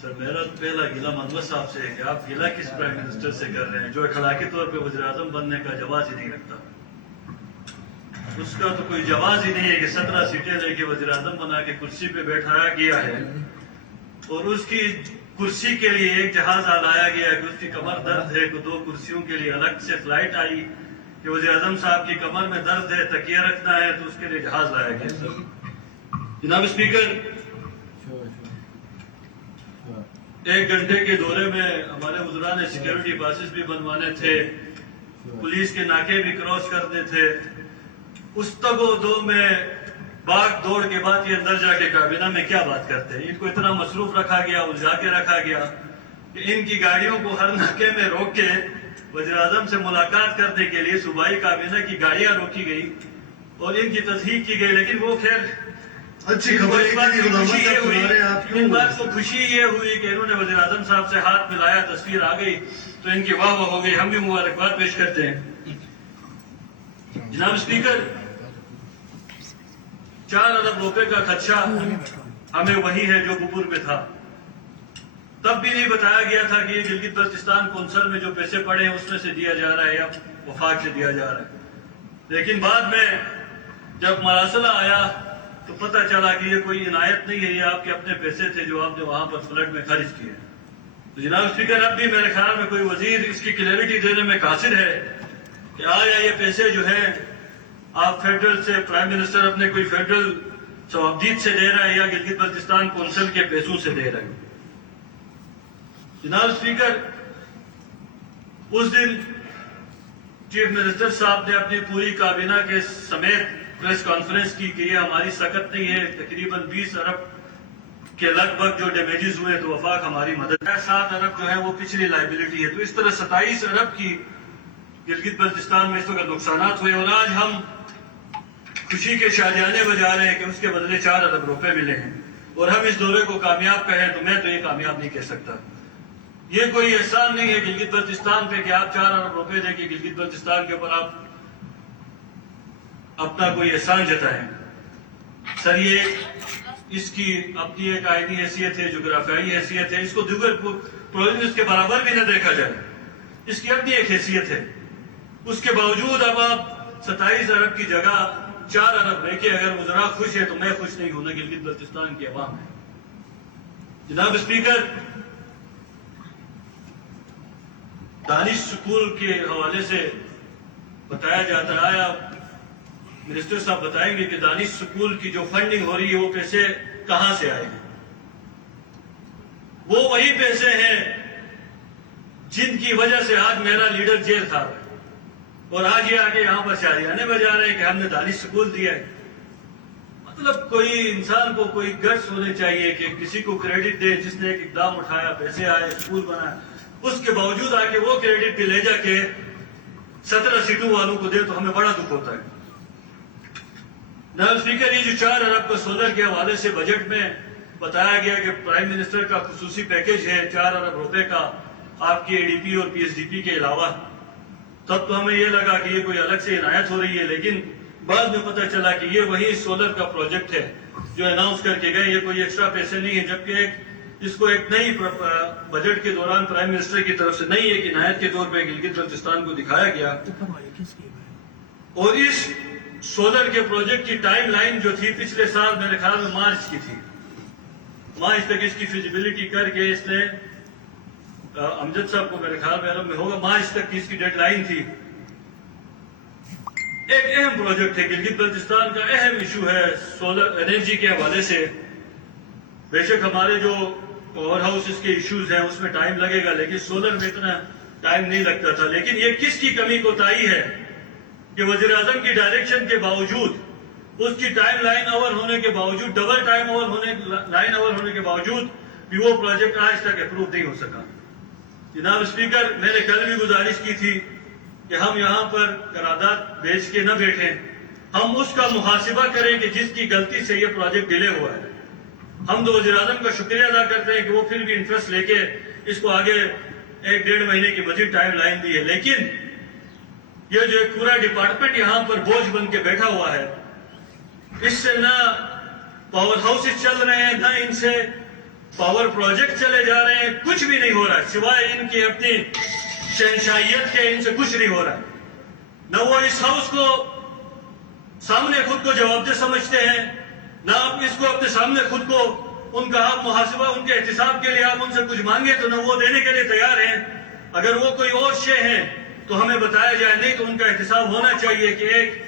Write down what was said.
سر میرا پہلا گلہ محمد صاحب سے ہے کہ آپ گلہ کس پرائم منسٹر سے کر رہے ہیں جو اخلاقی طور پہ وزیر اعظم بننے کا جواز ہی نہیں رکھتا. اس کا تو کوئی جواز ہی نہیں ہے کہ 17 سیٹیں لے کے وزیر اعظم بنا کے کرسی پہ بیٹھایا گیا ہے اور اس کی کرسی کے لیے ایک جہاز لایا گیا ہے کہ اس کی کمر درد ہے کہ 2 کرسیوں کے لیے الگ سے فلائٹ آئی کہ وزیر اعظم صاحب کی کمر میں درد ہے تکیہ رکھنا ہے تو اس کے لیے جہاز لایا گیا. سر جناب اسپیکر 1 گھنٹے کے دورے میں ہمارے وزراء نے سیکیورٹی پاسز بھی بنوانے تھے, پولیس کے ناکے بھی کراس کرنے تھے. اس تگ و دو میں بھاگ دوڑ کے بعد یہ اندر جا کے کابینہ میں کیا بات کرتے ہیں. ان کو اتنا مصروف رکھا گیا, الجھا کے رکھا گیا کہ ان کی گاڑیوں کو ہر ناکے میں روک کے وزیر اعظم سے ملاقات کرنے کے لیے صوبائی کابینہ کی گاڑیاں روکی گئی اور ان کی تصدیق کی گئی. لیکن وہ خیر اچھی خبر اس بات کو خوشی یہ ہوئی کہ انہوں نے وزیر اعظم صاحب سے ہاتھ ملایا, تصویر آ گئی تو ان کی واہ واہ ہو گئی. ہم بھی مبارکباد پیش کرتے ہیں. جناب اسپیکر 4 ارب روپے کا خدشہ ہمیں وہی ہے جو گپور میں تھا. تب بھی نہیں بتایا گیا تھا کہ یہ گلگت بلتستان کونسل میں جو پیسے پڑے ہیں اس میں سے دیا جا رہا ہے یا وفاق سے دیا جا رہا ہے. لیکن بعد میں جب مراسلہ آیا تو پتہ چلا کہ یہ کوئی عنایت نہیں ہے, یہ آپ کے اپنے پیسے تھے جو آپ نے وہاں پر فلڈ میں خرچ کیے. تو جناب اسپیکر اب بھی میرے خیال میں کوئی وزیر اس کی کلیئرٹی دینے میں قاصر ہے کہ آیا یہ پیسے جو ہیں آپ فیڈرل سے, پرائم منسٹر اپنے کوئی فیڈرل ثوابدید سے دے رہا ہے یا گلگت بلتستان کونسل کے پیسوں سے دے رہے ہیں. جناب اسپیکر اس دن چیف منسٹر صاحب نے اپنی پوری کابینہ کے سمیت پریس کانفرنس کی کہ یہ ہماری سکت نہیں ہے. تقریباً 20 ارب کے لگ بھگ جو ڈیمیجز ہوئے تو وفاق ہماری مدد ہے. 7 ارب جو ہے وہ پچھلی لائبلٹی ہے. تو اس طرح 27 ارب کی گلگت بلتستان میں اس وقت نقصانات ہوئے اور آج ہم خوشی کے شادیانے بجا رہے ہیں کہ اس کے بدلے 4 ارب روپے ملے ہیں اور ہم اس دورے کو کامیاب کہیں تو میں تو یہ کامیاب نہیں کہہ سکتا. یہ کوئی احسان نہیں ہے گلگت بلتستان پہ کہ آپ 4 ارب روپے دیں کہ گلگت بلتستان کے اوپر آپ اپنا کوئی احسان جتائیں. سر یہ اس کی اپنی ایک آئینی حیثیت ہے, جغرافیائی حیثیت ہے. اس کو دیگر پروونس کے برابر بھی نہ دیکھا جائے. اس کی اپنی ایک حیثیت ہے. اس کے باوجود اب آپ 27 ارب کی جگہ 4 ارب لے کے اگر وزراء خوش ہے تو میں خوش نہیں ہوں, نہ گلگت بلتستان کی عوام ہے. جناب اسپیکر دانش سکول کے حوالے سے بتایا جاتا ہے, منسٹر صاحب بتائیں گے کہ دانش سکول کی جو فنڈنگ ہو رہی ہے وہ پیسے کہاں سے آئے ہیں. وہ وہی پیسے ہیں جن کی وجہ سے آج میرا لیڈر جیل تھا اور آج یہ آگے یہاں پر شادیانے بجا رہے ہیں کہ ہم نے دانش سکول دیا ہے. مطلب کوئی انسان کو کوئی گٹس ہونے چاہیے کہ کسی کو کریڈٹ دے جس نے ایک اقدام اٹھایا, پیسے آئے, سکول بنایا, اس کے باوجود آ کے وہ کریڈٹ پہ لے جا کے 17 سیٹوں والوں کو دے تو ہمیں بڑا دکھ ہوتا ہے. جناب اسپیکر یہ جو 4 ارب کا سولر کے حوالے سے بجٹ میں بتایا گیا کہ پرائم منسٹر کا خصوصی پیکج ہے 4 ارب روپے کا آپ کی ADP اور PSDP کے علاوہ, تب تو ہمیں یہ لگا کہ یہ کوئی الگ سے عنایت ہو رہی ہے. لیکن بعد میں پتہ چلا کہ یہ وہی سولر کا پروجیکٹ ہے جو اناؤنس کر کے گئے. یہ کوئی ایکسٹرا پیسے نہیں ہے, جبکہ اس کو ایک نئی بجٹ کے دوران پرائم منسٹر کی طرف سے نئی ایک عنایت کے طور پہ گلگت بلتستان کو دکھایا گیا. اور اس سولر کے پروجیکٹ کی ٹائم لائن جو تھی پچھلے سال میرے خیال میں مارچ کی تھی. مارچ تک اس کی فیزیبلٹی کر کے اس نے امجد صاحب کو میرے خیال میں عرب میں ہوگا, مارچ تک کی اس کی ڈیڈ لائن تھی. ایک اہم پروجیکٹ ہے, گلگت بلتستان کا اہم ایشو ہے سولر انرجی کے حوالے سے. بے شک ہمارے جو پاور ہاؤس کے ایشوز ہیں اس میں ٹائم لگے گا, لیکن سولر میں اتنا ٹائم نہیں لگتا تھا. لیکن یہ کس کی کمی کوتاہی ہے کہ وزیر اعظم کی ڈائریکشن کے باوجود, اس کی ٹائم لائن اوور ہونے کے باوجود, ڈبل ٹائم لائن اوور ہونے کے باوجود بھی وہ پروجیکٹ آج تک اپروو نہیں ہو سکا. جناب اسپیکر میں نے کل بھی گزارش کی تھی کہ ہم یہاں پر قرارداد بیچ کے نہ بیٹھیں, ہم اس کا محاسبہ کریں کہ جس کی غلطی سے یہ پروجیکٹ ڈیلے ہوا ہے. ہم تو وزیر اعظم کا شکریہ ادا کرتے ہیں کہ وہ پھر بھی انٹرسٹ لے کے اس کو آگے 1-1.5 مہینے کی مزید ٹائم لائن دی ہے. لیکن یہ جو ایک پورا ڈپارٹمنٹ یہاں پر بوجھ بن کے بیٹھا ہوا ہے, اس سے نہ پاور ہاؤس چل رہے ہیں, نہ ان سے پاور پروجیکٹ چلے جا رہے ہیں, کچھ بھی نہیں ہو رہا ہے سوائے ان کی اپنی شہنشاہیت کے. ان سے کچھ نہیں ہو رہا ہے. نہ وہ اس ہاؤس کو سامنے خود کو جواب دہ سمجھتے ہیں, نہ آپ اس کو اپنے سامنے خود کو ان کا آپ محاسبہ, ان کے احتساب کے لیے آپ ان سے کچھ مانگے تو نہ وہ دینے کے لیے تیار ہیں. اگر وہ کوئی اور شے ہیں تو ہمیں بتایا جائے, نہیں تو ان کا احتساب ہونا چاہیے کہ ایک